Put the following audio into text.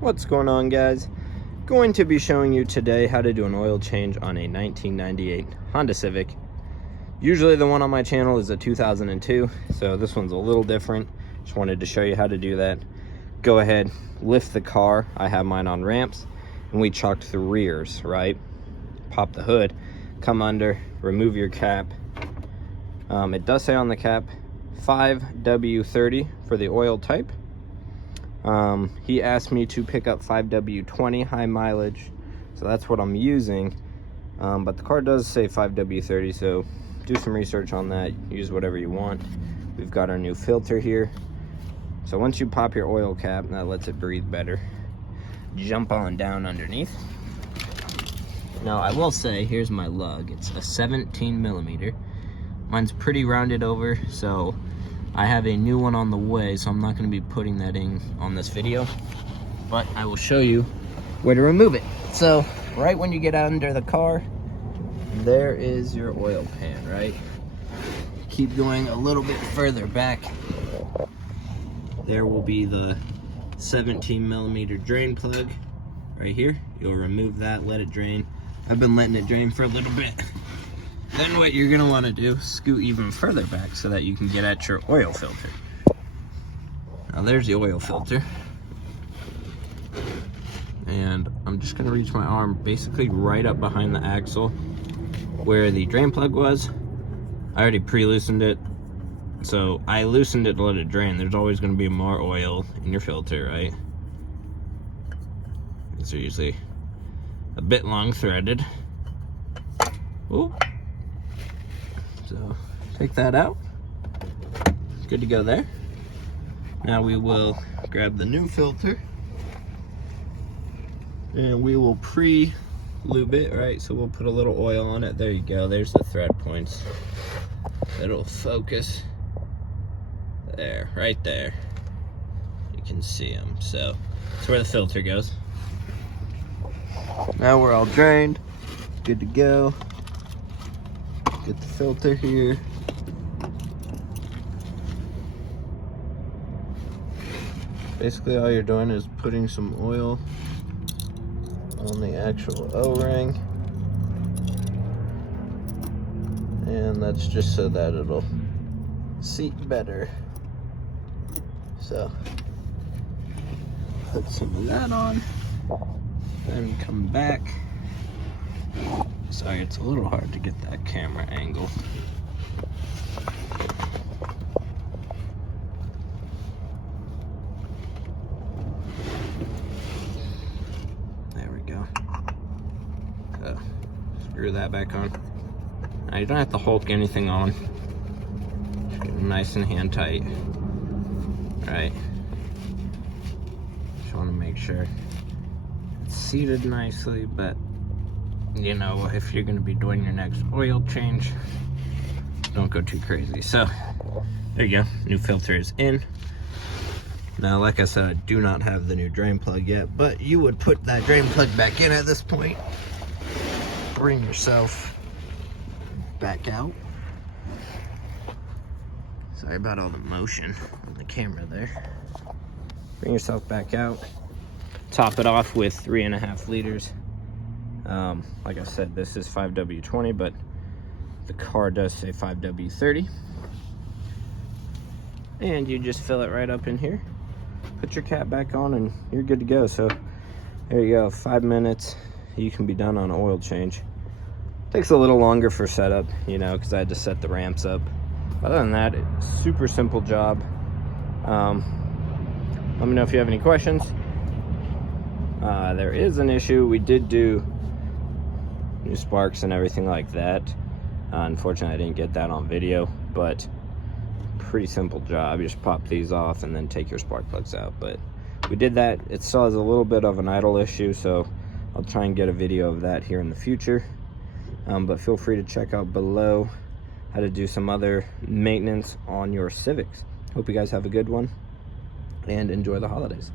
What's going on, guys? Going to be showing you today how to do an oil change on a 1998 Honda Civic. Usually the one on my channel is a 2002, so this one's a little different. Just wanted to show you how to do that. Go ahead, lift the car. I have mine on ramps, and we chalked the rears, right? Pop the hood, come under, remove your cap. It does say on the cap 5W30 for the oil type. He asked me to pick up 5W20 high mileage, so that's what I'm using. But the car does say 5W30, so do some research on that. Use whatever you want. We've got our new filter here. So once you pop your oil cap, that lets it breathe better. Jump on down underneath. Now I will say, here's my lug. It's a 17 millimeter. Mine's pretty rounded over, so I have a new one on the way, so I'm not going to be putting that in on this video, but I will show you where to remove it. So right when you get under the car, there is your oil pan, right? Keep going a little bit further back. There will be the 17 millimeter drain plug right here. You'll remove that, let it drain. I've been letting it drain for a little bit. Then what you're gonna wanna do, scoot even further back so that you can get at your oil filter. Now there's the oil filter. And I'm just gonna reach my arm basically right up behind the axle where the drain plug was. I already pre-loosened it. So I loosened it to let it drain. There's always gonna be more oil in your filter, right? These are usually a bit long threaded. Ooh. So take that out. Good to go there. Now we will grab the new filter and we will pre-lube it, right? So we'll put a little oil on it. There you go. There's the thread points. It'll focus. There, right there. You can see them. So that's where the filter goes. Now we're all drained. Good to go. Get the filter here. Basically all you're doing is putting some oil on the actual O-ring, and that's just so that it'll seat better. So put some of that on, then come back. Sorry, it's a little hard to get that camera angle. There we go. So, screw that back on. Now you don't have to Hulk anything on. Just get it nice and hand tight. Right. Just want to make sure it's seated nicely, but you know, if you're going to be doing your next oil change, don't go too crazy. So there you go, new filter is in. Now like I said, I do not have the new drain plug yet, but you would put that drain plug back in at this point, bring yourself back out. Sorry about all the motion on the camera there. Bring yourself back out, top it off with 3.5 liters. Like I said, this is 5W20, but the car does say 5W30. And you just fill it right up in here, put your cap back on, and you're good to go. So there you go, 5 minutes, you can be done on an oil change. Takes a little longer for setup, you know, because I had to set the ramps up. Other than that, it's super simple job. Let me know if you have any questions. There is an issue. We did do new sparks and everything like that. Unfortunately, I didn't get that on video, but pretty simple job. You just pop these off and then take your spark plugs out. But we did that. It still has a little bit of an idle issue, so I'll try and get a video of that here in the future. But feel free to check out below how to do some other maintenance on your Civics. Hope you guys have a good one and enjoy the holidays.